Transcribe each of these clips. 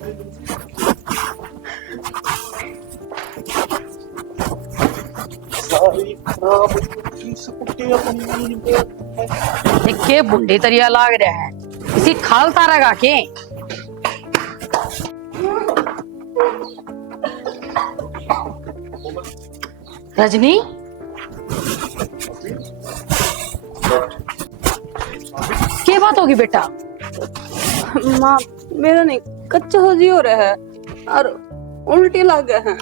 के बुंडे तरिया लाग रहा है, इसी खाल तारा गा के। रजनी क्या बात होगी बेटा? माँ मेरा नहीं कच्चा हजी हो रहा है और उल्टी लग गए हैं।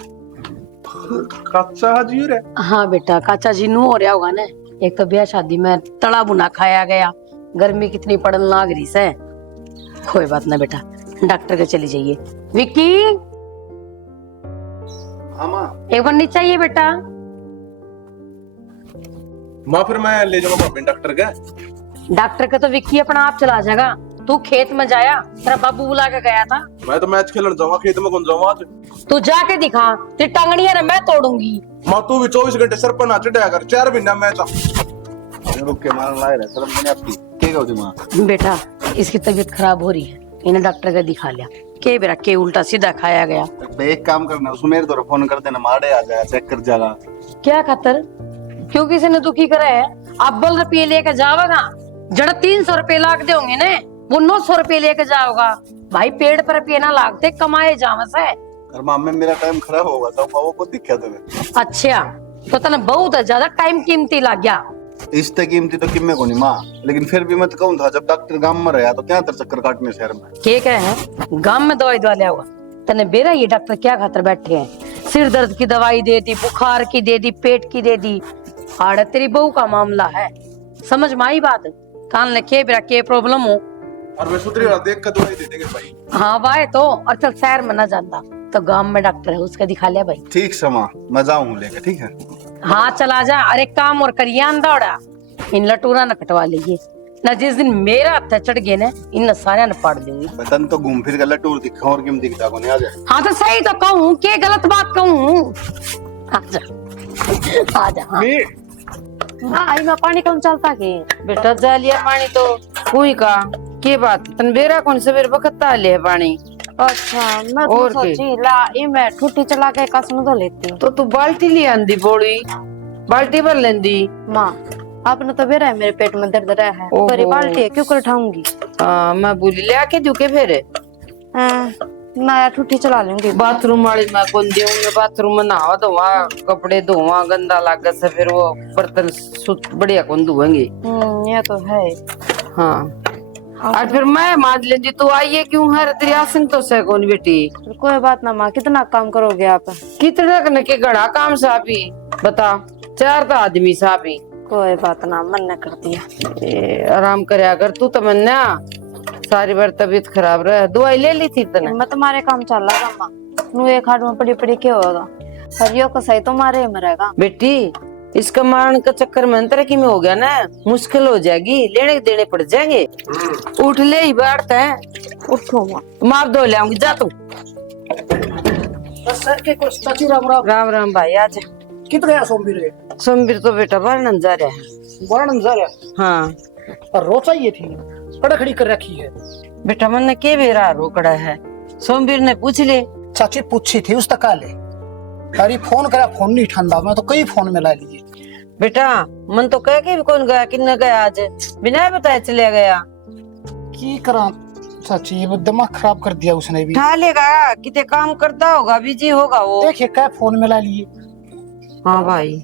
कच्चा हजी हो रहा है? हाँ बेटा, काचा जी नू हो रहा होगा ना। एक तो ब्याह शादी में तला बुना खाया गया, गर्मी कितनी पड़न लाग रही से। कोई बात ना बेटा, डॉक्टर के चली जाइए। विक्की हाँ माँ। एक बार नीचे आइए बेटा। माँ फिर मैं ले जाऊंगा अपने डॉक्टर का। डॉक्टर का तो विक्की अपना आप चला जाएगा, तू खेत में जाया, तेरा बाबू बुला के गया था। मैं तो मैच खेलने जाऊंगा, खेत में कौन जाऊंगा आज? तू जाके दिखा, तेरी टांगड़ियां ना मैं तोड़ूंगी। माँ तू भी 24 घंटे सर पर ना चढ़ाया कर, 4 महीना मैच रुक के मारन लाए रहे शर्म नहीं आती। क्या कहती माँ? बेटा इसकी तबीयत खराब हो रही है, इन्हें डॉक्टर का दिखा लिया। के बेरा के उल्टा सीधा खाया गया। एक काम करना, उसको मेरे द्वारा फोन कर देना, मारे आ जाएगा, चेक कर जाएगा। क्या खातर? क्यों किसी ने दुखी करा है? आप बल रुपये लेके जाओगा, जड़ा 300 रुपये लाग दे होंगे ने, वो 900 रुपये लेके जाओगा। भाई पेड़ पर रुपये ना लागते, कमाए जाम से। और मामे मेरा टाइम खराब होगा तो वो को दिखा तुम्हें। अच्छा तो तने बहुत ज्यादा टाइम कीमती लग गया। इस तक कीमती तो किम्मे को नहीं माँ, लेकिन फिर भी मैं तो कहूँ था, जब डॉक्टर गांव में रहा तो क्या चक्कर काटने शहर में। के कहे हैं गांव में दवाई दवा लिया हुआ तने बेरा? ये डॉक्टर क्या खातर बैठे हैं? सिर दर्द की दवाई दे दी, बुखार की दे दी, पेट की दे दी। आड़ तेरी बहू का मामला है, समझ में आई बात? कान ने के बेरा के प्रॉब्लम हो और वे सुधरी वाला देख कर दवाई दे देंगे भाई। हाँ वाह तो, और चल शहर में ना जाता तो गांव में डॉक्टर है, उसका दिखा लिया भाई। ठीक समा, मैं जाऊँ लेके, ठीक है? हाँ चला जा। अरे काम और करिए अंदौड़ा, इन लटूरा न कटवा लीजिए ना। जिस दिन मेरा हत्था चढ़ गए ना, इन सारे न पाड़ दूंगी। बतन तो घूम फिर गलत टूर दिखा और किम दिखता को नहीं आ जाए। हाँ तो सही तो कहूँ, के गलत बात कहूँ? आजा आजा। हाँ आई में पानी कौन चलता के बेटा? जा लिया पानी तो हुई का के बात तन बेरा कौन सवेर वक्त ले पानी। अच्छा मैं तो और सोची ला ई मैं ठुट्टी चला के कसम तो लेती। तो तू बाल्टी ले आंदी बोड़ी, बाल्टी भर लेंदी। माँ आपने तो बेरा है मेरे पेट में दर्द रहा है, ओहो। पर ये बाल्टी है क्यों कर उठाऊंगी? मैं बोली ले आके दूं के फिर मैं ठुट्टी चला लूंगी। बाथरूम वाली मैं कौन दूं? मैं बाथरूम में नहावा धोवा, कपड़े धोवा, गंदा लागे से फिर वो बर्तन बढ़िया कौन धोएंगे। ये तो है। हाँ और फिर मैं माज लेंदी, तू आइए क्यों है? तेरी आसन तो से कौन बेटी? कोई बात ना माँ, कितना काम करोगे आप? कितने कने के घड़ा काम सापी बता, 4 तो आदमी सापी। कोई बात ना, मन न कर दिया। आराम करया कर तू तो। मन्ना सारी बार तबीयत खराब रहा, दवाई ले ली थी तने? मैं तुम्हारे काम चल रहा माँ, नू एक हाथ में पड़ी पड़ी क्या होगा? हरियो को सही तुम्हारे में रहेगा बेटी। इसका मारने का चक्कर में अंतर की में हो गया ना, मुश्किल हो जाएगी, लेने देने पड़ जाएंगे। उठ ले ही बैठते हैं। उठो माँ, माप दो ले आऊंगी, जा तू। राम राम भाई, आजा। कितने है सोमवीर के? सोमवीर तो बेटा वर्णन जा रहा है। वर्णन जा रहा? हाँ और रोचा ये थी कड़खड़ी कर रखी है। बेटा मन ने के बेरा रोकड़ा है, सोमवीर ने पूछ ले। चाची पूछी थी उस तक काले, अरे फोन करा, फोन नहीं ठंडा, मैं तो कई फोन में ला लिए। बेटा मन तो कह के भी कौन गया, किन्ने गया आज, बिना बताए चले गया। की करा चाची, ये दिमाग खराब कर दिया उसने भी। उठा लेगा, कितने काम करता होगा, बिजी होगा वो। देखिए क्या फोन में ला लिए। हाँ भाई,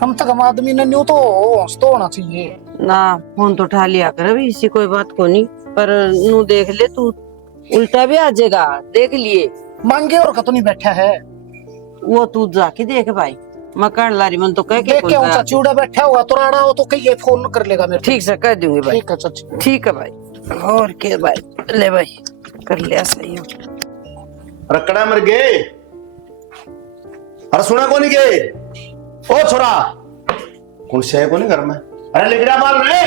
कम से कम आदमी ने न्यू तो होना चाहिए ना। फोन तो उठा लिया कर, अभी इसी कोई बात को नहीं, पर नू देख ले तू, उल्टा भी आ जाएगा, देख लिए। मांगे और कतो नहीं बैठा है वो, तू जाके देख भाई। मकान लारी मन तो कह के देख के वो चाची उड़ा बैठा हुआ तो राड़ा हो तो कहीं ये फोन कर लेगा मेरे। ठीक से कह दूंगी भाई। ठीक है चाची, ठीक है भाई। और के भाई, ले भाई कर लिया सही हो। रकड़ा मर गए, अरे सुना को नहीं गए? ओ छोरा, कोई शय को नहीं घर में? अरे लिगड़ा माल रहे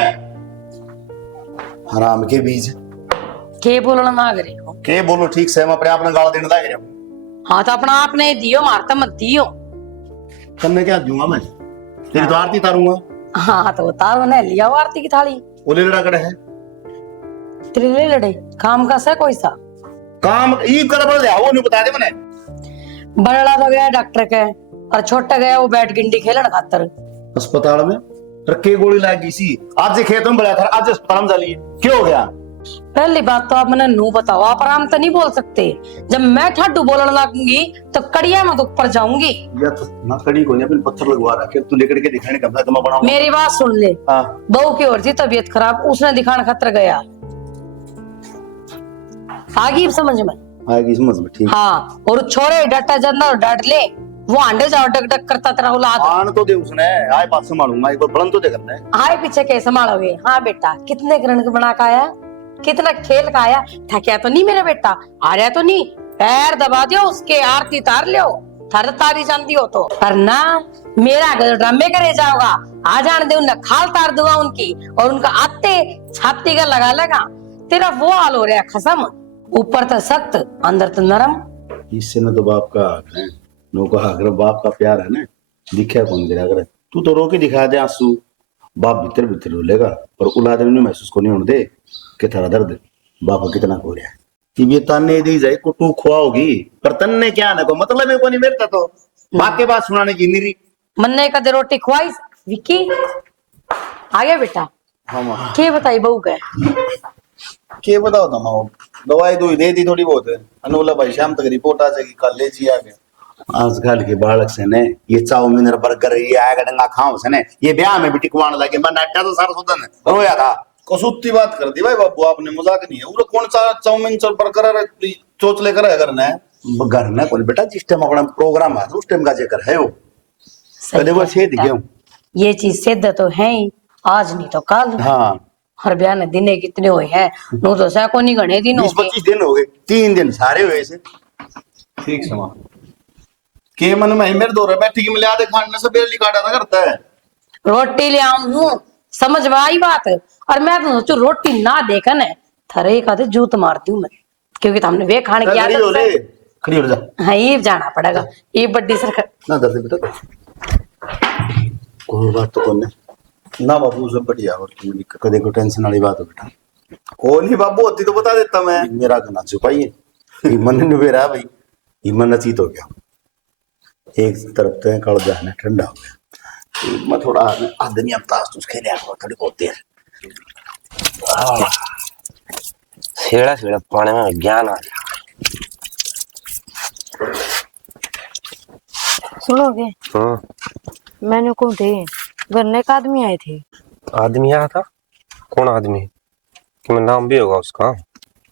हराम के बीज। के बोलना ना करे के बोलो ठीक से, मैं अपने आप ने गाल देने लग गया। हाँ तो अपना आप ने दियो, मारता मत दियो। तन्ने क्या दूंगा मैं? तेरी तो आरती तारूंगा। हाँ तो उतार, ने लिया वो आरती की थाली। वो ले लड़ा कड़े है तेरे ले लड़े काम का सा कोई सा? काम ई कर बोल दे वो नहीं बता दे मैंने। बड़ा तो गया डॉक्टर के और छोटा गया वो बैट गिंडी खेलन खातर। अस्पताल में रखे गोली लगी सी, आज खेत में बड़ा था, आज अस्पताल में जाली क्यों हो गया? पहली बात तो आप मैंने नू बताओ, आप आराम तो नहीं बोल सकते। जब मैं ठाडू बोलने लगूंगी तो कड़िया में तो ऊपर जाऊंगी। या तो ना कड़ी को नहीं अपने पत्थर लगवा रखे, तू लेकर के दिखाने का मैं बनाऊंगा। मेरी बात सुन ले, हाँ बहू की और थी तबीयत खराब, उसने दिखाने खतर गया। आगे समझ में? आएगी समझ में, ठीक। हाँ, और छोरे डाटा जाना और डांट ले, वो अंडे जाओ डक डक करता तेरा औलाद। आन तो दे उसने, आए बात संभालूंगा, एक बार बड़न तो दे करना है। आए पीछे कैसे संभालोगे? हाँ बेटा, कितने ग्रहण का बना का आया, कितना खेल का आया, थकिया तो नहीं मेरा बेटा, आ रहा तो नहीं, पैर दबा दियो उसके, आरती तार लियो, थर तारी जानती हो तो। पर ना, मेरा अगर ड्रामे करे जाओगा, आ जान दे उन्हें खाल तार दूंगा उनकी, और उनका आते छाती का लगा लगा। तेरा वो हाल हो रहा खसम, ऊपर तो सख्त अंदर तो नरम। इससे न तो बाप का हक है, नो का अगर बाप का प्यार है ना, दिखा कौन गिरा करे। तू तो रो के दिखा दे आंसू, बाप भीतर भीतर रोलेगा, पर औलाद ने महसूस को नहीं होने दे कि थारा दर्द बाप को कितना हो रहा है। ये ताने दी जाए को तू खुआ होगी, पर तन्ने क्या ना को मतलब मेरे को नहीं मिलता, तो बाप के बात सुनाने की नहीं। मन्ने का दे रोटी खुआई विक्की आ गया बेटा। हाँ माँ के बताई बहू के? के बताओ था माँ, दवाई दो दे दी थोड़ी बहुत है, अनुला भाई शाम तक रिपोर्ट आ जाएगी, कल ले जी आ गया। आजकल के बालक से ने ये चाउमीन बर्गर ये आएगा डंगा खाओ से ने, ये ब्याह में भी टिकवाने लगे। मैं नाट्या तो सारा सुधन रोया था, कसूती बात कर दी भाई बाबू आपने, मजाक नहीं है। वो कौन सा चाउमीन चल बर्गर सोच लेकर है घर ने, घर में कौन बेटा, जिस टाइम अपना प्रोग्राम है उस टाइम का जिक्र है वो, कदे वो से दिखे ये चीज सिद्ध तो है ही, आज नहीं तो कल। हाँ हर ब्याह ने दिन कितने हुए हैं, नो तो सैको नहीं गणे दिन हो 20-25 दिन हो गए, 3 दिन सारे हुए से। ठीक समा के मन में मेरे दो बैठी की मिला दे खाने से बेरली काटा था करता है। रोटी ले आऊं हूँ, समझ में आई बात? और मैं तो सोचू रोटी ना देखन है थरे का जूत मारती हूँ मैं, क्योंकि हमने वे खाने की आदत है। खड़ी हो जा। हाँ, ये जाना पड़ेगा, ये बड्डी सर ना दर्द बेटा कोई बात तो कौन ना बाबू, सब बढ़िया, और कदे को टेंशन वाली बात हो बेटा। को नहीं बाबू, होती तो बता देता मैं। मेरा गना छुपाइए, मन नुबेरा भाई, मन अचीत हो गया। एक तरफ तो कल जाना ठंडा हो गया, मैं थोड़ा आदमी अब ताश तुझ खेले थोड़ी बहुत देर। सेड़ा सेड़ा पानी में ज्ञान आ गया। सुनोगे? मैंने को थे वरने एक आदमी आए थे। आदमी आया था? कौन आदमी? कि मैं नाम भी होगा उसका?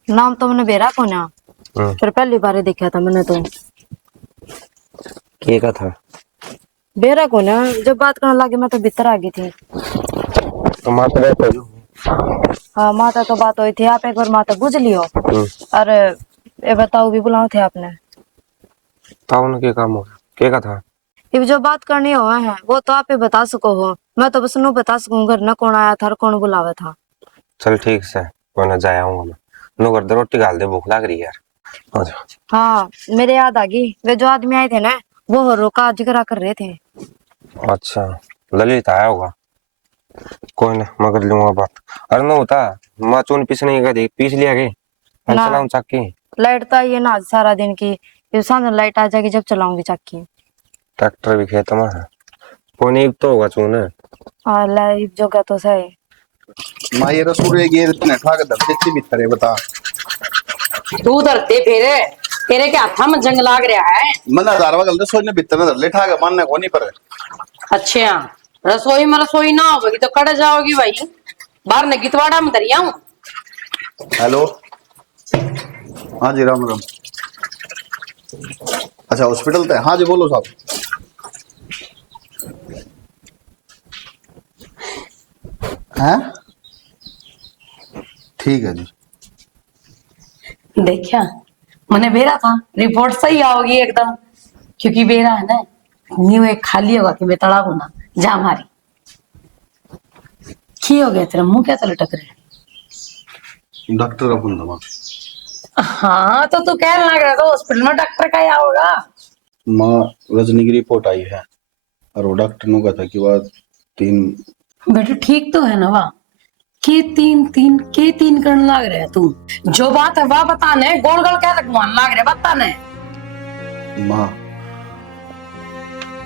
नाम तो मैंने बेरा को ना, पर पहली बार देखा था मैंने तो। के का था? बेरा को ना, जब बात करने लगे मैं तो भीतर आ गई थी। तो माता रहता जो? हाँ माता तो बात हुई थी, आप एक बार माता बुझ लियो। अरे ये बताओ भी बुलाओ थे आपने? ताऊ के काम हो के का था? ये जो बात करनी हो है वो तो आप ही बता सको हो, मैं तो बस नू बता सकूं घर ना कौन आया था और कौन बुलावा था। चल ठीक से, कोई ना जाया हूँ मैं। नो कर दे रोटी डाल दे, भूख लग रही है यार। आजा। हाँ मेरे याद आ गई, वे जो आदमी आए थे ना वो हरो का जिक्र कर रहे थे। अच्छा, ललित आया होगा। कोई ना, मैं कर लूंगा बात। अरे ना होता माँ चून पीसने का देख, पीस लिया के चलाऊं चक्की। लाइट तो आई है ना आज सारा दिन की, ये सामने लाइट आ जाएगी जब चलाऊंगी चक्की। ट्रैक्टर भी खेत में है, कोई नहीं तो होगा चून। हाँ लाइव जोगा तो सही। माँ ये रसूल ये इतने खा के दर्द इतनी भीतर है बता। तू धरते फिर तेरे के हाथा में जंग लाग रहा है। मन हजारवा गलत सोचने भीतर न धर ले ठा के मानने को नहीं पर। अच्छा, रसोई में रसोई ना होगी तो कड़ जाओगी भाई, बाहर ने गितवाड़ा में दरिया हूँ। हेलो, हाँ जी राम राम। अच्छा हॉस्पिटल थे? हाँ जी बोलो साहब। हैं? ठीक है जी। देखा, मैंने बेरा था रिपोर्ट सही आओगी एकदम, क्योंकि बेरा है ना न्यू एक खाली होगा कि मैं तड़ाबू ना जा मारी। की हो गया तेरा मुंह क्या तो लटक रहा? डॉक्टर का फोन था। हाँ तो तू कह लग रहा था हॉस्पिटल में डॉक्टर का या होगा। माँ रजनी की रिपोर्ट आई है और वो डॉक्टर ने कहा था कि वह 3 बेटा ठीक तो है ना वाह, के तीन करने लग रहे तू। जो बात है वह बताने, गोल गोल क्या लगवान लग रहे बताने। माँ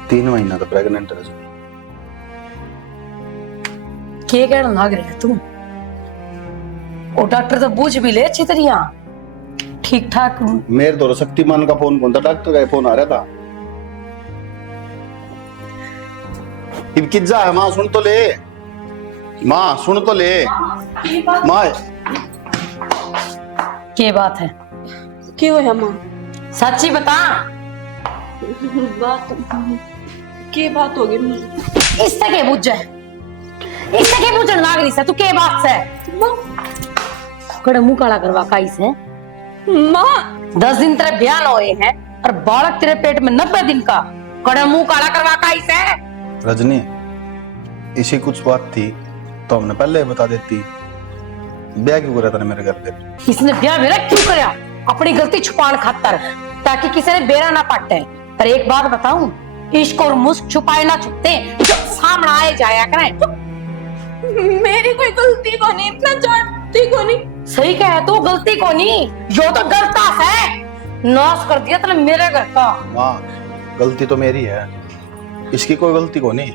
3 महीना तो प्रेग्नेंट है। के कहने लग रहे तू। ओ डॉक्टर तो पूछ भी ले अच्छी तरह ठीक ठाक। मेरे तो शक्तिमान का फोन कौन था, डॉक्टर का फोन आ रहा था। इब किज्जा है माँ, सुन तो ले माँ, सुन तो ले माँ। के बात है? क्यों है माँ? सच्ची बता। बात की बात होगी माँ? इससे के बुझ जाए, इससे के बुझन लाग रही से तू के बात से कड़े मुंह काला करवा काई से। माँ 10 दिन तेरे ब्याह होए हैं और बालक तेरे पेट में 90 दिन का, कड़े मुंह काला करवा काई से। रजनी इसी कुछ बात थी तो हमने पहले बता देती। ब्याह क्यों करा था मेरे घर पे? इसने ब्याह मेरा क्यों कराया? अपनी गलती छुपाने खातर, ताकि किसी ने बेरा ना पाटे। पर एक बात बताऊं, इश्क और मुस्क छुपाए ना छुपते, जो सामने आए जाया करें। मेरी कोई गलती को नहीं, इतना जानती को नहीं। सही कहे तू, गलती को नहीं, जो तो गलता है। नाश कर दिया तूने मेरे घर का। माँ गलती तो मेरी है, इसकी कोई गलती को नहीं।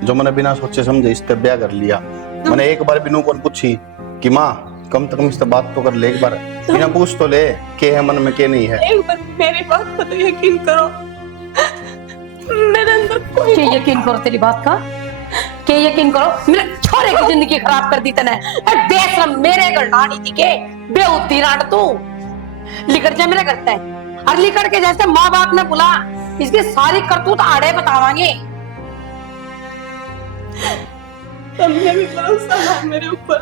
जो मैंने बिना सोचे समझे इससे ब्याह कर लिया। मैंने एक बार बिनू को पूछी कि माँ कम से कम इससे बात तो कर ले, एक बार बिना पूछ तो ले के है मन में के नहीं है। एक बार मेरी बात पर तो यकीन करो, मेरे अंदर कोई के यकीन करो तेरी बात का, के यकीन करो। मेरे छोरे की जिंदगी खराब कर दी तने। बेशरम मेरे घर नानी थी के बेउती राट तू लिखट जा मेरे करता है। और लिखट के जैसे माँ बाप ने बुला, इसकी सारी करतूत आड़े बतावांगे। तुमने भी भरोसा ना मेरे ऊपर।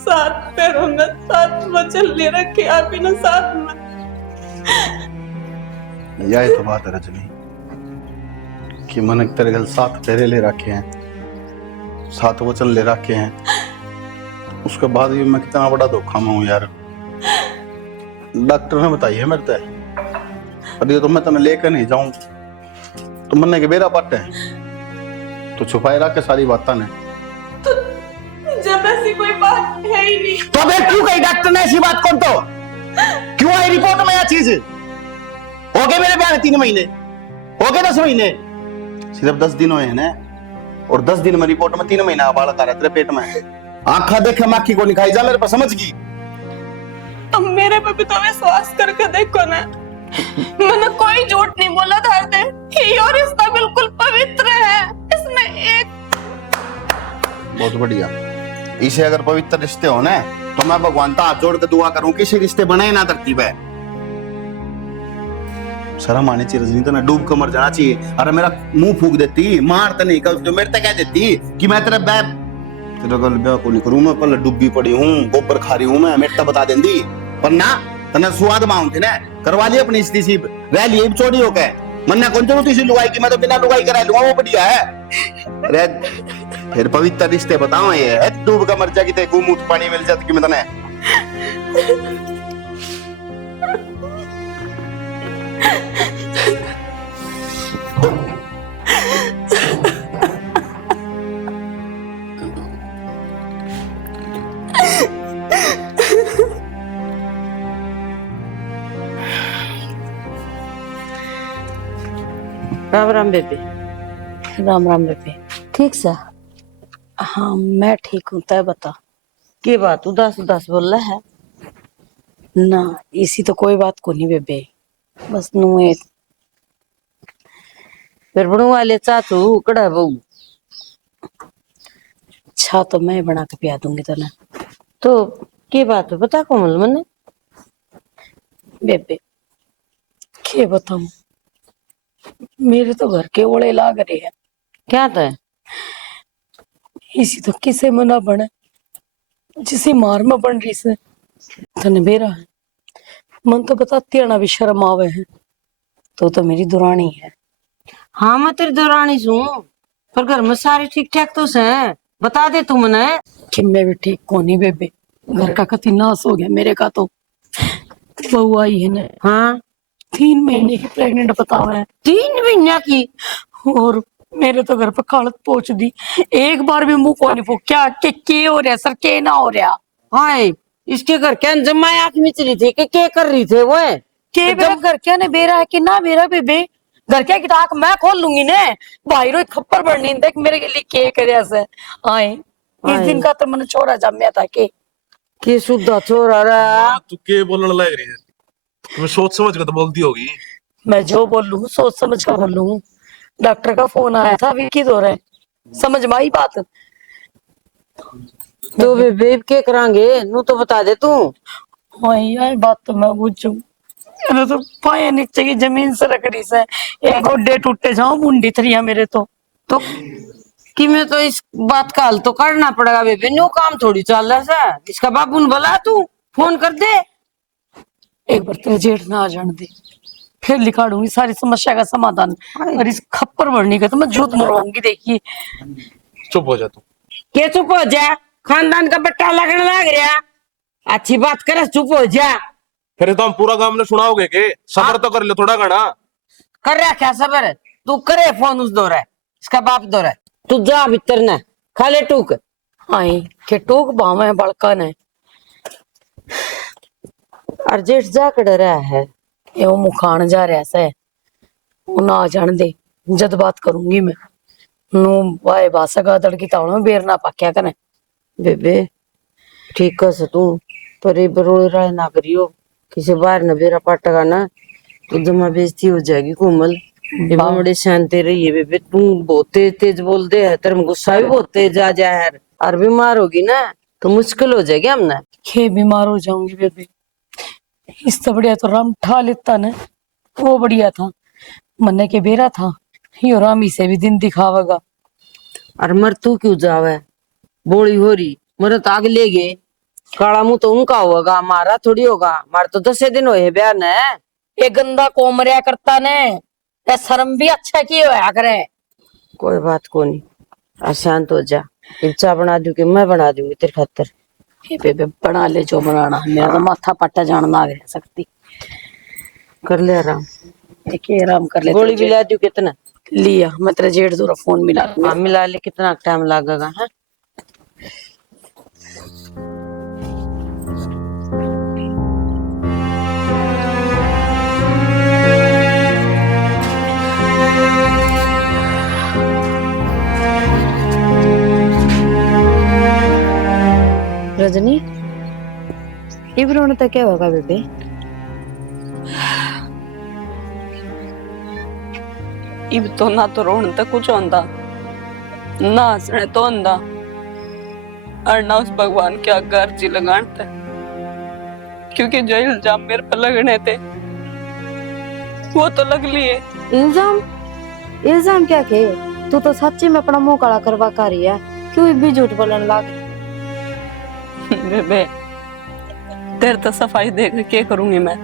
7 पैरों में 7 वचन ले रखे आप ही ना साथ में। यही तो बात है रजनी कि मैंने तेरे घर 7 फेरे ले रखे हैं, 7 वचन ले रखे हैं। उसके बाद भी मैं कितना बड़ा धोखा में हूँ यार। डॉक्टर ने बताई है मेरे ते, और ये तो मैं तने लेकर नहीं जाऊं तो मन्ने के बेरा पट है तो छुपाए रख के सारी बातें ने। तो जब ऐसी कोई बात है ही नहीं तो फिर क्यों कही डॉक्टर ने ऐसी बात? कौन तो क्यों आई रिपोर्ट में यह चीज? हो गए मेरे ब्याह 3 महीने, हो गए 10 महीने। सिर्फ 10 दिन हुए हैं ना, और 10 दिन में रिपोर्ट में 3 महीना का बालक आ रहा है तेरे पेट में। आंखा देखे माखी को निखाई जा मेरे पर, समझ गई? तो मेरे पे भी तो विश्वास करके देखो ना। मैंने कोई झूठ नहीं बोला था। ये और रिश्ता बिल्कुल पवित्र है, इसमें एक। बहुत बढ़िया। इसे अगर पवित्र रिश्ते हो ना तो मैं भगवान का हाथ जोड़ के दुआ करूं कि इसे रिश्ते बने ना धरती पे। शर्म आनी चाहिए रजनी, तो ना डूब कर मर जाना चाहिए। अरे मेरा मुंह फूक देती, मारता नहीं कर तो मेरे तक कह देती कि मैं तेरा तेरा गल ब्याह को नहीं करूं। मैं पहले डूबी पड़ी हूं, गोबर खा रही हूं, मैं मेरे तक बता देंदी। पर ना तना स्वाद माउंट है ना, करवा लिया अपनी स्थिति रह लिए चोरी हो गए। मन्ना कौन जरूरत इसी लुगाई की, मैं तो बिना लुगाई करा लूंगा, वो बढ़िया है। अरे फिर पवित्र रिश्ते बताओ ये है, डूब का मर जाएगी तो मुंह पानी मिल जाती कि मैं तने। राम राम बेबे। राम राम बेबे। ठीक सा? हाँ मैं ठीक हूँ, तय बता। के बात उदास उदास बोल रहा है? ना इसी तो कोई बात को नहीं बेबे, बस नू एक फिर बनू वाले चाचू कड़ा बहू छा तो मैं बना के पिया दूंगी तने। तो के बात है बता कोमल मने। बेबे के बताऊं, मेरे तो घर के ओले लाग रहे हैं। क्या था? इसी तो किसे मना बने, जिसे मार में बन रही से तने बेरा है। मन तो बताती ना भी शर्म आवे है। तो मेरी दुरानी है। हाँ मैं तेरी दौरानी सू, पर घर में सारे ठीक ठाक तो से बता दे तू मने। कि मैं भी ठीक को नहीं बेबे, घर का कति नाश हो गया मेरे का। तो बहू आई है ना, हाँ 3 महीने की प्रेग्नेंट बतावा है। 3 महीना की? और मेरे तो घर पे खालत पहुंच दी, एक बार भी मुंह को नहीं फूक्या के हो रहा सर, के ना हो रहा। हाय, इसके घर क्या जमा आंख में चली थी कि क्या कर रही थे वो? के मेरा घर क्या ने बेरा है कि ना बेरा बेबे, घर क्या की आंख मैं खोल लूंगी ने, भाई रो खप्पर बढ़नी देख मेरे के लिए के करे से आए। इस दिन का तो मैंने छोरा जम्या था के शुद्ध छोरा रहा। तू के बोलने लग रही है? तुम्हें सोच समझ कर तो बोलती होगी। मैं जो बोलूं सोच समझ कर बोलूं। डॉक्टर का फोन आया था विक्की दो रहे, समझ में आई बात? तो बेब के करांगे नू तो बता दे तू। हाँ यार बात तो मैं पूछूं, मेरे तो पाए नीचे की जमीन से रख रही से, एक गोड्डे टूटे जाऊं मुंडी थरिया मेरे तो कि मैं तो इस बात का हल तो करना पड़ेगा बेबे, न्यू काम थोड़ी चल रहा है। इसका बाबू ने बोला तू फोन कर दे। एक बार तेरे जेठ ना आ जाने दे, फिर लिखा दूंगी सारी समस्या का समाधान। और इस खप्पर भरने का तो मैं झूठ मरवाऊंगी। देखिए चुप हो जा तू। के चुप हो जा, खानदान का बट्टा लगने लग रहा। अच्छी बात करे, चुप हो जा। फिर तो हम पूरा काम ने सुनाओगे के? सबर तो कर ले थोड़ा घना। कर रहा क्या सबर? तू करे फोन उस दौर है, इसका बाप दौर है। तू जा भीतर न खाले टूक। आई के टोक बामा बड़का ने और जेठ जा कर रहा है, ये वो मुखान जा रहा से, ना आ जाने दे, जद बात करूंगी मैं। नो वाए बासा का दड़की तावण बेर ना पाक्या कने। बेबे ठीक है तू, पर ये बरोड़ राय ना करियो, किसी बार न बेरा पाटेगा ना तो जमा बेइज्जती हो जाएगी कोमल। ये बड़े शांति रहिए बेबे, तू बहुत तेज तेज बोल दे है, तेरे में गुस्सा भी बहुत तेज आ जाए है। और बीमार होगी ना तो मुश्किल हो जाएगी हमने। खे बीमार हो जाऊंगी बेबी, इससे बढ़िया तो राम ठा लेता ने, वो बढ़िया था। मन्ने के बेरा था यो रामी से भी दिन दिखावेगा। और मर तू क्यों जावे, बोली हो रही मरत आग ले गए। काला मुंह तो उनका होगा, हमारा थोड़ी होगा। हमारे तो 10 दिन हुए बयान है। ये गंदा कोमरिया करता ने, ये शर्म भी अच्छा की होया करे। कोई बात को नहीं, अशांत हो जा। चाय बना दूंगी, मैं बना दूंगी तेरे खातर। ये बेबे बना ले जो बनाना, मेरा तो माथा पट्टा जानना आ गया सकती। कर ले आराम, देखिए आराम कर ले। गोली भी ला दूं कितना? लिया मैं तेरे जेठ दूर फोन मिला दूंगी। हाँ मिला ले, कितना टाइम लगेगा? है रजनी, इब रोने तक क्या होगा बेबे? इब तो ना तो रोने तक कुछ होंदा, ना हंसने तो होंदा, और ना उस भगवान के आगे अर्जी लगाते, क्योंकि जो इल्जाम मेरे पर लगने थे वो तो लग लिए। इल्जाम? इल्जाम क्या के? तू तो सच्ची में अपना मुंह काला करवा कर रही है, क्यों भी झूठ बोलने लग? बेबे तेरे तो सफाई देकर क्या करूंगी मैं,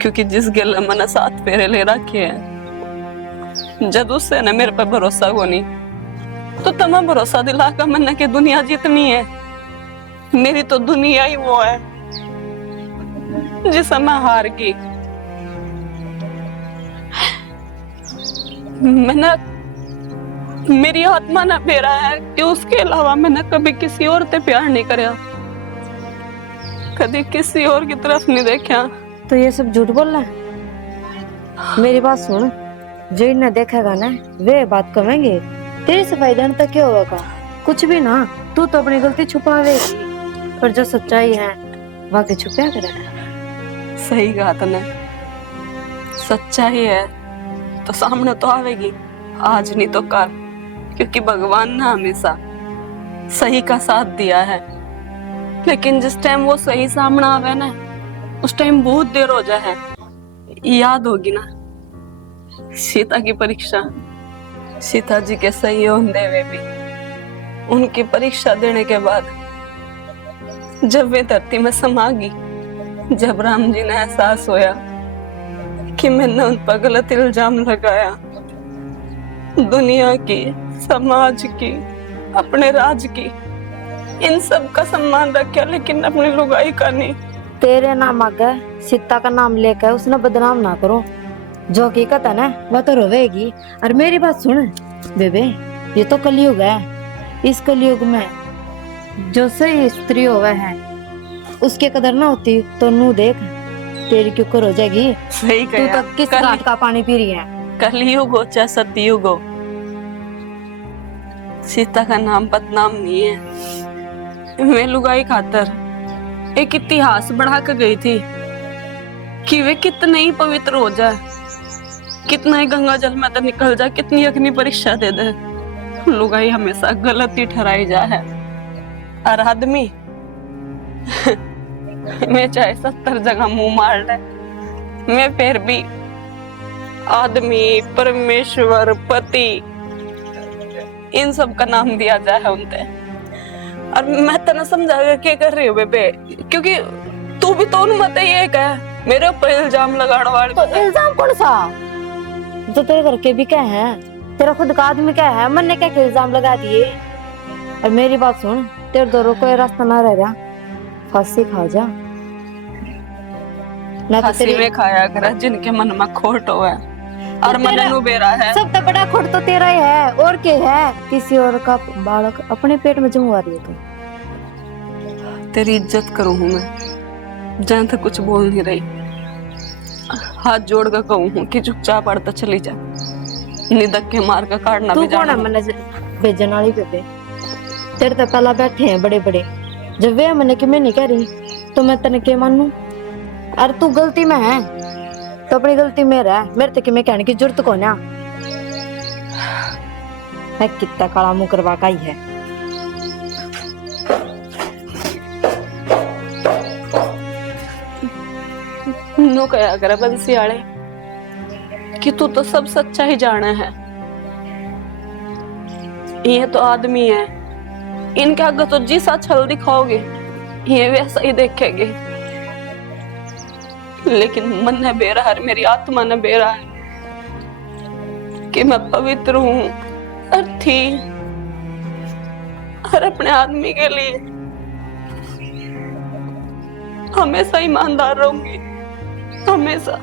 क्योंकि जिस गिल मैंने 7 फेरे ले रखे हैं, जब उससे न मेरे पर भरोसा को नहीं, तो तमा भरोसा दिला कर मैंने कि दुनिया जितनी है, मेरी तो दुनिया ही वो है जिसे मैं हार गई। मैंने, मेरी आत्मा ना फेरा है कि उसके अलावा मैंने कभी किसी और से प्यार नहीं कराया, कभी किसी और की तरफ नहीं देखा। तो ये सब झूठ बोल रहा है? मेरी बात सुन, जो इन्हें देखेगा ना वे बात करेंगे। तेरी सफाई देने तक क्या होगा? कुछ भी ना, तू तो अपनी गलती छुपावेगी, पर जो सच्चाई है वाकई छुपा करेगा। सही कहा तूने, सच्चाई है तो सामने तो आवेगी, आज नहीं तो कल, क्योंकि भगवान ने हमेशा सही का साथ दिया है। लेकिन जिस टाइम वो सही सामने आवे ना, उस टाइम बहुत देर हो जाए। याद होगी ना सीता की परीक्षा, सीता जी के सही होने हुए भी उनकी परीक्षा देने के बाद जब वे धरती में समा गई, जब राम जी ने एहसास होया कि मैंने उन पर गलत इल्जाम लगाया, दुनिया की, समाज की, अपने राज की, इन सब का सम्मान रखा, लेकिन अपनी लुगाई का नहीं। तेरे नाम आगे सीता का नाम लेकर उसने बदनाम ना करो। जो हकीकत है ना वो तो रोवेगी। और मेरी बात सुन बेबे, ये तो कलयुग है। इस कलयुग में जो सही स्त्री होवे है उसके कदर ना होती तो नू देख तेरी क्यों कर हो जाएगी। सही तू कहा। तो किस घाट का पानी पी रही है। कलयुग हो चाहे सतयुग हो, सीता का नाम बदनाम नहीं है। मैं लुगाई खातर एक इतिहास बढ़ा के गई थी कि वे कितने ही पवित्र हो जाए, कितना ही गंगा जल में तो निकल जाए, कितनी अग्नि परीक्षा दे दे, लुगाई हमेशा गलत ही ठहराई जा है। और आदमी मैं चाहे 70 जगह मुंह मार ले, मैं फिर भी आदमी, परमेश्वर, पति, इन सब का नाम दिया जाए है उनते। और मैं तना समझा क्या कर रही हूँ बेबे, क्योंकि तू भी तो मत ये कह मेरे ऊपर इल्जाम लगाने वाले। तो इल्जाम कौन सा? जो तेरे घर के भी क्या है, तेरा खुद का आदमी क्या है, मन ने क्या के इल्जाम लगा दिए। और मेरी बात सुन, तेरे दोनों को रास्ता ना रह रहा, फांसी खा जा ना। तो फांसी में खाया कर जिनके मन में खोट हो है और मन नु बेरा है। सब तो बड़ा खोट तो तेरा ही है, और क्या है? किसी और का बालक अपने पेट में जमवा रही है तू। तेरी इज्जत करूं हूं मैं, जहां तक कुछ बोल नहीं रही, हाथ जोड़ कर कहूं हूं कि चुपचाप पड़ता चली जा, निदक के मार का काटना तू भी कौन है जाना। मैंने भेजन वाली बेबे? तेरे तो पहला बैठे हैं बड़े बड़े, जब वे मैंने कि मैं नहीं कह रही तो मैं तेने के मानू? और तू गलती में है तो अपनी गलती में रह, मेरे तक मैं कहने की जरूरत को ना। मैं कितना काला मुंह करवा का ही है। नो कया करे बंसी आले कि तू तो सब सच्चा ही जाना है, ये तो आदमी है, इनके आगे तो जिसा छल दिखाओगे ये वैसा ही देखेंगे। लेकिन मन ने बेरा है, मेरी आत्मा ने बेरा है कि मैं पवित्र हूं और थी और अपने आदमी के लिए हमेशा ईमानदार रहूंगी, हमेशा।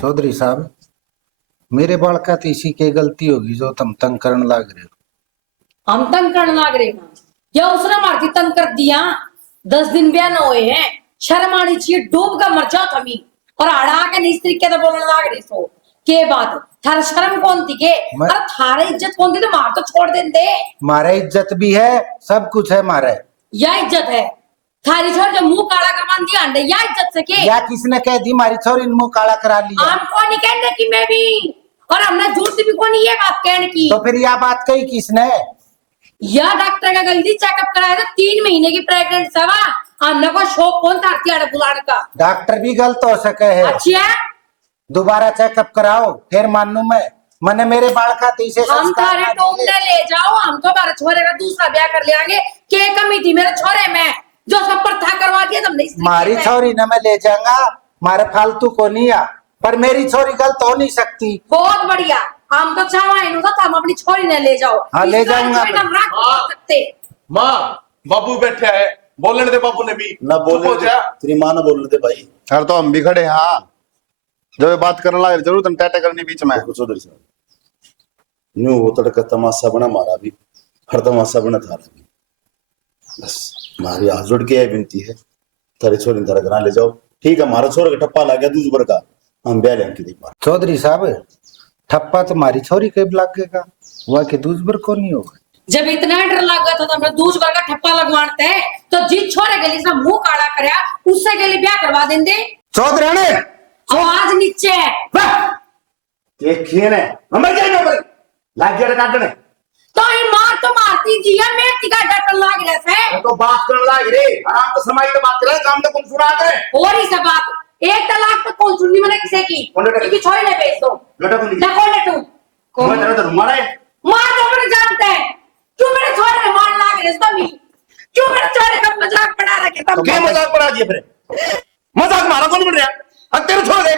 चौधरी साहब, मेरे बालका तो इसी की गलती होगी जो तुम तंग करने लग रहे हो। हम तंग करने लाग रहे हैं या उसने मारती तंग कर दिया? 10 दिन ब्याह न हुए हैं, शर्म आनी चाहिए, डूब का मर जाओ थमी और अड़ा के नहीं इस तरीके से बोलने लाग रहे सो के बात। थारा शर्म कौन थी के? अरे थारा इज्जत कौन थी? तो मार तो छोड़ देते। मारे इज्जत भी है, सब कुछ है मारे। या इज्जत है थारी छोर जो मुंह काला करवा दिया अंडे, या इज्जत से के? या किसने कह दी मारी छोरी ने मुंह काला करा लिया? हमको नहीं कहने की मैं भी, और हमने झूठ भी कौन ये बात कहने की। तो फिर यह बात कही किसने? या डॉक्टर का गलती चेकअप कराया था, 3 महीने की प्रेग्नेंट सवा हमने को शौक कौन था हथियार बुलाने का? डॉक्टर भी गलत हो सके है। अच्छा दोबारा चेकअप कराओ फिर मानू मैं। मैंने मेरे बालका तीसरे हम थारे टोमने ले जाओ, हम तो हमारे छोरे का दूसरा ब्याह कर लेंगे। के कमी थी मेरे छोरे में जो सब पर था करवा दिया तुमने? मारी छोरी ना मैं ले जाऊंगा, मारे फालतू को नहीं आ, पर मेरी छोरी गलत हो नहीं सकती। बहुत बढ़िया, हम तो चाहवाए नु था हम अपनी छोरी ने ले जाओ। हाँ, ले जाऊंगा हम रख नहीं सकते। माँ बाबू बैठा है, बोलने दे बाबू ने भी। ना बोलने दे, तेरी माँ ना बोलने दे भाई। यार तो हम भी खड़े हैं, हाँ जब ये बात करने लगे जरूर तुम टाटा करनी बीच में। चौधरी साहब, न्यू वो तड़का तमाशा बना मारा भी, हर तमाशा बना थारा भी। बस हमारी हाथ जोड़ के यह विनती है, तारी छोरी तारा घर ले जाओ। ठीक है, हमारा छोरा का ठप्पा लग गया दूसरे का, हम ब्याह लेंगे देख बार। चौधरी साहब, ठप्पा तुम्हारी छोरी के लगेगा, वह के दूसर को नहीं होगा। जब इतना डर लग गया था तो हमने दूसरे बार का ठप्पा लगवाते हैं, तो जिस छोरे के लिए सब मुंह काला करया उससे के लिए ब्याह करवा देंगे। चौधरी ने आवाज नीचे देखिए ने नंबर क्या नंबर लाग गया काटने तो ही मार तो मारती जी है, मैं तिका डटन लाग रहा है तो बात करने लाग रे, आराम से समाई तो बात करे, काम तो कौन सुना करे। और ही सब बात 1 तलाक तो कौन सुननी मैंने किसे की? इनकी छोरी ने भेज दो। बेटा को नहीं देखो ले तू कौन तेरा तो मारे मार दो, मैंने जानते हैं क्यों मेरे छोरे ने मार लाग रहे तमी, क्यों मेरे छोरे का मजाक बना रखे तब? क्या मजाक बना दिया फिर? मजाक मारा कौन बन रहा? अब तेरे छोड़ दे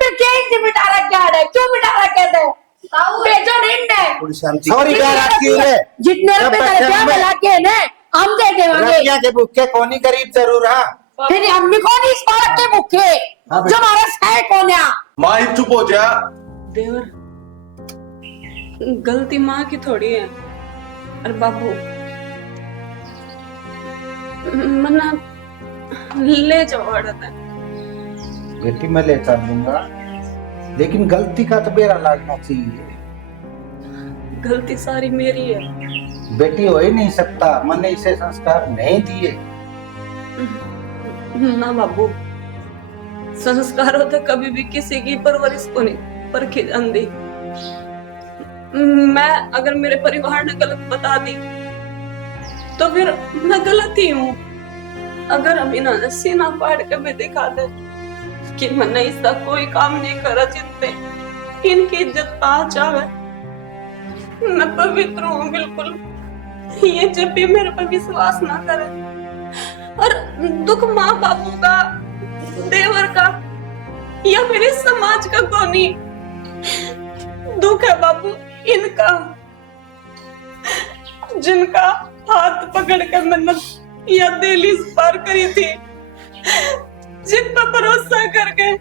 फिर क्या इसे बिठा रखा है? क्यों बिठा रखे थे? भेजो नहीं ने थोड़ी शांति। सॉरी क्या रखी है? जितने रुपए तेरे ब्याह में लाके ने हम दे देंगे। रतिया के भूखे कोनी गरीब जरूर है। फिर हम भी कौन इस बालक के भूखे जो हमारा है कौन है? माँ ही चुप हो जा। देवर, गलती माँ की थोड़ी है। अरे बाबू, मना ले जाओ अड़त है। बेटी मैं ले चल लूंगा, लेकिन गलती का तो बेरा लागना चाहिए। गलती सारी मेरी है। बेटी हो ही नहीं सकता, मैंने इसे संस्कार नहीं दिए। ना बाबू, संस्कारों तो कभी भी किसी की परवरिश को नहीं परखी जाती। मैं अगर मेरे परिवार ने गलत बता दी तो फिर मैं गलत ही हूँ। अगर हम इन्होंने सीना फाड़ के भी दिखा दे कि मैंने इसका कोई काम नहीं करा जिनपे इनकी इज्जत आ जावे, मैं पवित्र हूँ बिल्कुल। ये जब भी मेरे पर विश्वास ना करे, और दुख माँ बापू का, देवर का या मेरे समाज का कोनी दुख है बाबू इनका, जिनका हाथ पकड़ कर मैंने या दहलीज पार करी थी, जिन पर भरोसा करके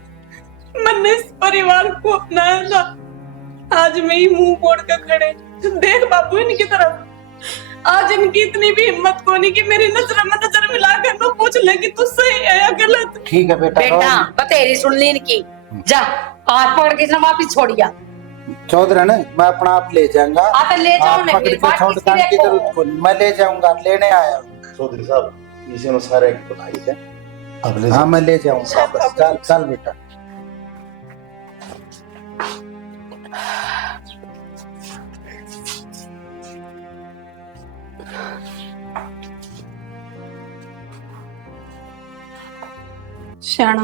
मैंने इस परिवार को अपनाया था। आज मैं ही मुंह मोड़ कर खड़े देख बाबू इनकी तरफ। आज इनकी इतनी भी हिम्मत को नहीं कि मेरी नजर में नजर मिलाकर तो पूछ ले कि तू सही है या गलत। ठीक है बेटा, बेटा बतेरी सुन ली इनकी, जा हाथ पकड़ के वापिस छोड़िया। चौधरी ने मैं अपना आप ले जाऊंगा। आप ले जाओ ना, पकड़ के छोड़ने की जरूरत को नहीं, मैं ले जाऊंगा, लेने आया हूँ। चौधरी साहब इसे में सारे बुलाई थे, अब ले हाँ मैं ले जाऊंगा। चल चल बेटा। श्याणा,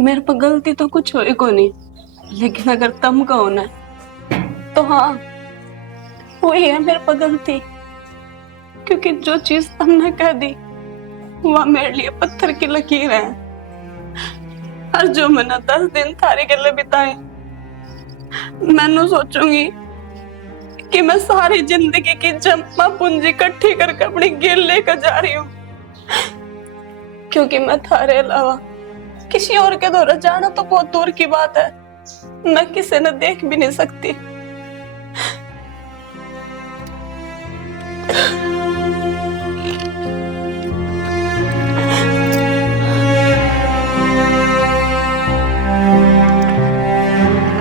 मेरे पर गलती तो कुछ होई को नहीं, लेकिन अगर तुम कहो ना तो हाँ वही है मेरे पर गलती, क्योंकि जो चीज तुमने कह दी वह मेरे लिए पत्थर की लकीर है। और जो मैंने 10 दिन थारे गले बिताए, मैंने सोचूंगी कि मैं सारी जिंदगी की जमा पूंजी इकट्ठी करके अपनी गिल लेकर जा रही हूँ, क्योंकि मैं थारे अलावा किसी और के दौरे जाना तो बहुत दूर की बात है, मैं किसी ने देख भी नहीं सकती।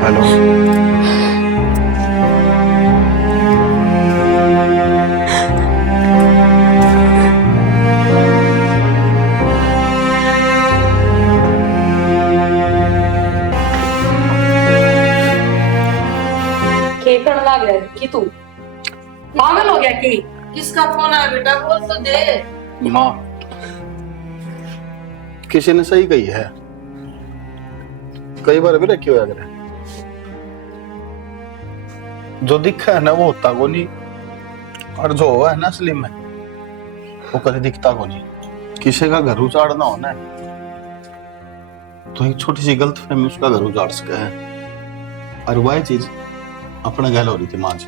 हेलो, लग रहा है कि तू पागल हो गया कि? किसका फोन है बेटा, बोल तो दे। माँ किसी ने सही कही है, कई बार भी रखी हुआ अगर जो दिखा है ना वो होता को नहीं, और जो हुआ है ना असली में वो कभी दिखता को नहीं। किसी का घर उजाड़ना हो ना तो एक छोटी सी गलतफहमी उसका घर उजाड़ सके है, और वह चीज अपने गल हो रही थी मां जी।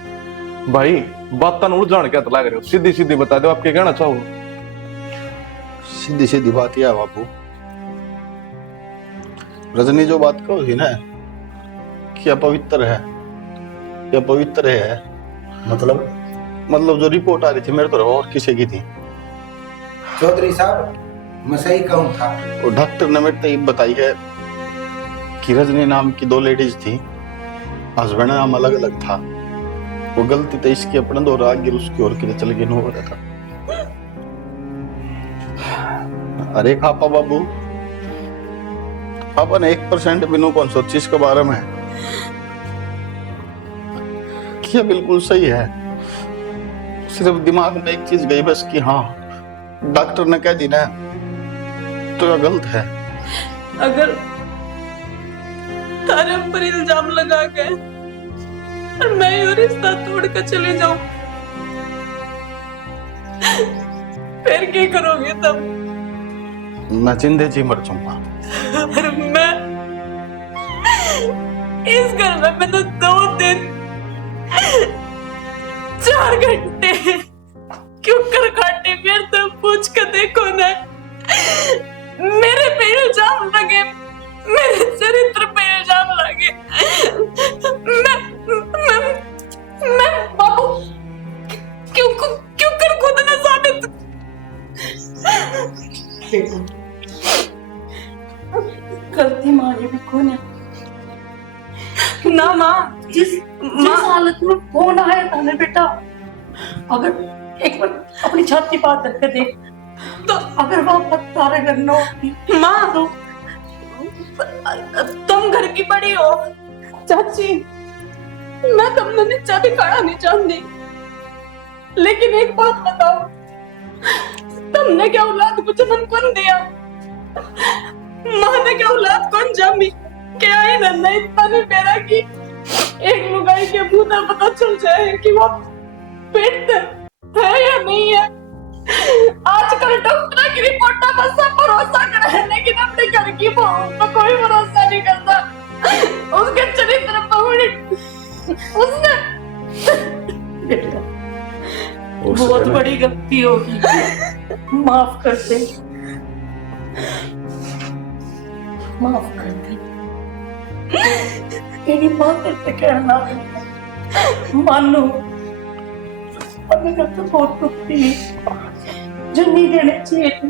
भाई बात उड़ जान क्या लग रहे हो, सीधी सीधी बता दो आप क्या कहना चाहो। सीधी सीधी बात यह है बापू, रजनी जो बात कहो थी ना कि अपवित्र है, या पवित्र है, मतलब जो रिपोर्ट आ रही थी मेरे तरफ और किसी की थी। चौधरी साहब मैं सही कहूँ था, और डॉक्टर ने मेरे को बताई है कि रजनी नाम की 2 लेडीज थी, हस्बैंड नाम अलग अलग था। वो गलती तो इसकी अपने दो राहगीर उसकी और किधर चल गए, हो रहा था। अरे खापा बाबू, अपन 1% भी नो कौन सोची इसके बारे में, क्या बिल्कुल सही है। सिर्फ दिमाग में एक चीज गई बस कि हाँ डॉक्टर ने कह दी ना तो क्या गलत है। अगर तारे पर इल्जाम लगा के और मैं ये रिश्ता तोड़ कर चले जाऊं, फिर क्या करोगे तब? मैं जिंदे जी मर जाऊंगा। और मैं इस घर में मैंने 2 दिन 4 घंटे क्यों कर काटे गलती मारी भी कौन है? ना माँ, जिस हालत में फोन आया था ना बेटा, अगर एक बार अपनी छाती पार करके देख, तो अगर वापस तारे करना होती माँ तुम घर की बड़ी हो चाची, मैं तुमने नीचा दिखाना नहीं चाहती, लेकिन एक बात बताओ, तुमने क्या औलाद को जन्म कौन दिया? माँ ने क्या औलाद कौन जमी? क्या ही धंधा इतना नहीं मेरा कि एक लुगाई के मुंह से पता चल जाए कि वो पेट है या नहीं है। आजकल डॉक्टर की रिपोर्ट पर सब भरोसा कर है, लेकिन अपने घर की बहू पर कोई भरोसा नहीं करता। उसके चरित्र पर उसने बेटा बहुत बड़ी गलती होगी, माफ कर दे, माफ कर दे। तेरी बात से कहना मानो, तो बहुत दुखती जो नहीं देने चाहिए थी,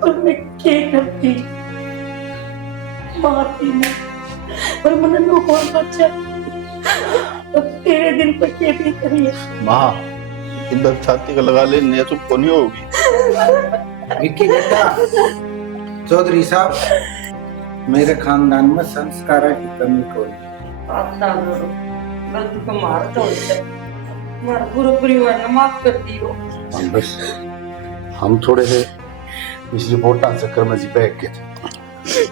और मैं क्या करती, मारती मैं, और मैंने बहुत बच्चा, और तेरे दिल पर क्या भी करिए। माँ इधर छाती का लगा ले, नहीं चुप को नहीं होगी। विक्की बेटा, चौधरी साहब, मेरे खानदान में संस्कार की कमी कोई नहीं। गलती को मार तो हमारा पूरा परिवार ने माफ कर दियो। बस हम थोड़े से इस रिपोर्ट चक्कर में जी बैठ के थे।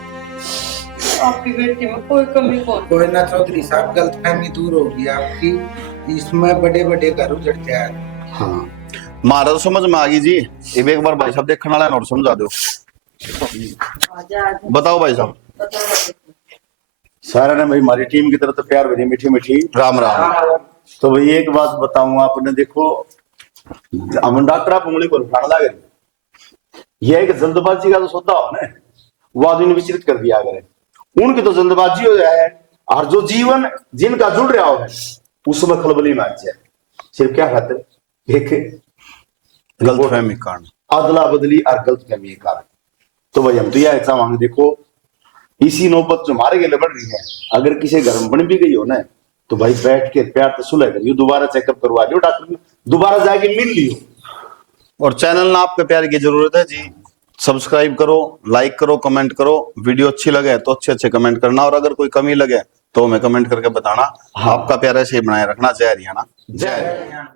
आपकी बेटी में कोई कमी कोई ना चौधरी साहब, गलतफहमी दूर होगी आपकी, इसमें बड़े बड़े घर उजड़ते हैं। हाँ मारा तो समझ में आ गई जी। अब एक बार भाई साहब देखने वाला है और समझा दो। बताओ भाई साहब। सारा ने भाई हमारी टीम की तरफ तो प्यार भरी मीठी मीठी राम राम। तो भाई एक बात बताऊं, आपने देखो हम डॉक्टर आप उंगली को उठाने लगे, यह एक जल्दबाजी का तो सौदा हो ना, वो आदमी ने विचलित कर दिया। अगर उनकी तो जल्दबाजी हो जाए और जो जीवन जिनका जुड़ रहा हो उसमें खलबली में आ जाए, सिर्फ क्या खातिर एक गलतफहमी कारण, अदला बदली और गलतफहमी के कारण। तो भाई हम तो यह चाहेंगे, देखो इसी नौबत जो हमारे लिए बढ़ रही है, अगर किसी घर में बन भी गई हो ना, तो भाई बैठ के प्यार तो सुलह करियो, दोबारा चेकअप करवा लियो, डॉक्टर दोबारा जाके मिल लियो। और चैनल ना आपके प्यार की जरूरत है जी। सब्सक्राइब करो, लाइक करो, कमेंट करो। वीडियो अच्छी लगे तो अच्छे अच्छे कमेंट करना, और अगर कोई कमी लगे तो हमें कमेंट करके बताना। आपका प्यार ऐसे ही बनाए रखना। जय हरियाणा, जय।